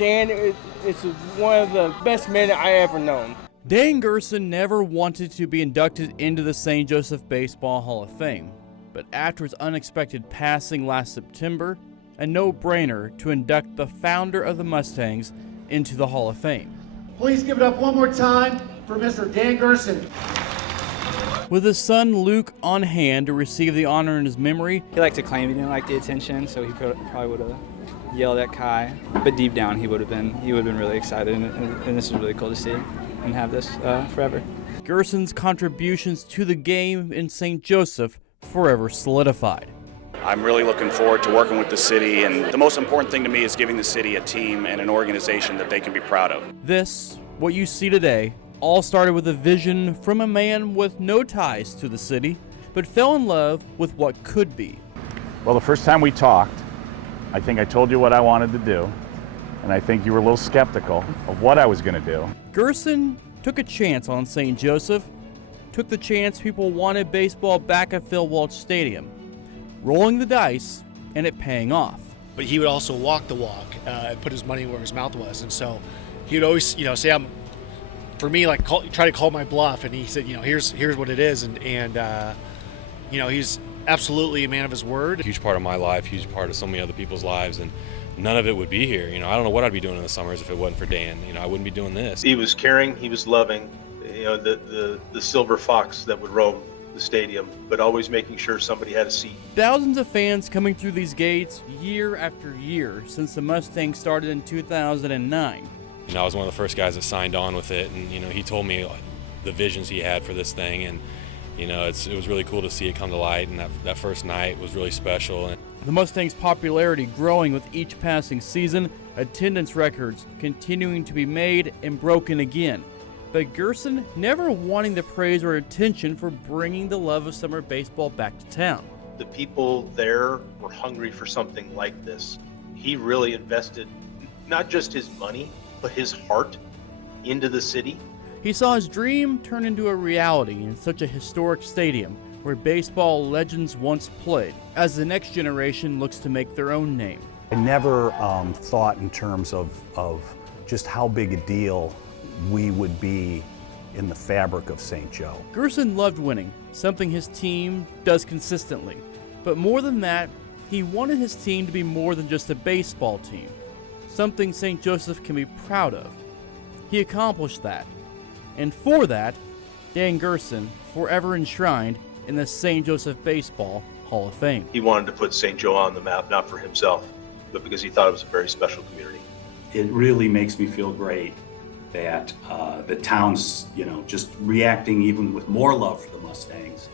Dan is one of the best men I ever known. Dan Gerson never wanted to be inducted into the St. Joseph Baseball Hall of Fame, but after his unexpected passing last September, a no-brainer to induct the founder of the Mustangs into the Hall of Fame. Please give it up one more time for Mr. Dan Gerson. With his son Luke on hand to receive the honor in his memory, He liked to claim he didn't like the attention, so he probably would have yelled at Kai. But deep down, he would have been really excited, and this is really cool to see and have this forever. Gerson's contributions to the game in St. Joseph forever solidified. I'm really looking forward to working with the city, and the most important thing to me is giving the city a team and an organization that they can be proud of. This, what you see today, all started with a vision from a man with no ties to the city, but fell in love with what could be. Well, the first time we talked, I think I told you what I wanted to do, and I think you were a little skeptical of what I was going to do. Gerson took a chance on St. Joseph, took the chance people wanted baseball back at Phil Walsh Stadium, rolling the dice and it paying off. But he would also walk the walk and put his money where his mouth was, and so he would always, say, for me, like try to call my bluff, and he said, here's what it is, and he's absolutely a man of his word. Huge part of my life, huge part of so many other people's lives, and none of it would be here. I don't know what I'd be doing in the summers if it wasn't for Dan. I wouldn't be doing this. He was caring, he was loving, the silver fox that would roam the stadium, but always making sure somebody had a seat. Thousands of fans coming through these gates year after year since the Mustangs started in 2009. I was one of the first guys that signed on with it, and he told me the visions he had for this thing, and it was really cool to see it come to light, and that first night was really special. And the Mustangs' popularity growing with each passing season, attendance records continuing to be made and broken again. But Gerson never wanting the praise or attention for bringing the love of summer baseball back to town. The people there were hungry for something like this. He really invested not just his money, but his heart into the city. He saw his dream turn into a reality in such a historic stadium where baseball legends once played, as the next generation looks to make their own name. I never thought in terms of just how big a deal we would be in the fabric of St. Joe. Gerson loved winning, something his team does consistently. But more than that, he wanted his team to be more than just a baseball team, something St. Joseph can be proud of. He accomplished that. And for that, Dan Gerson forever enshrined in the St. Joseph Baseball Hall of Fame. He wanted to put St. Joe on the map, not for himself, but because he thought it was a very special community. It really makes me feel great that the town's, just reacting even with more love for the Mustangs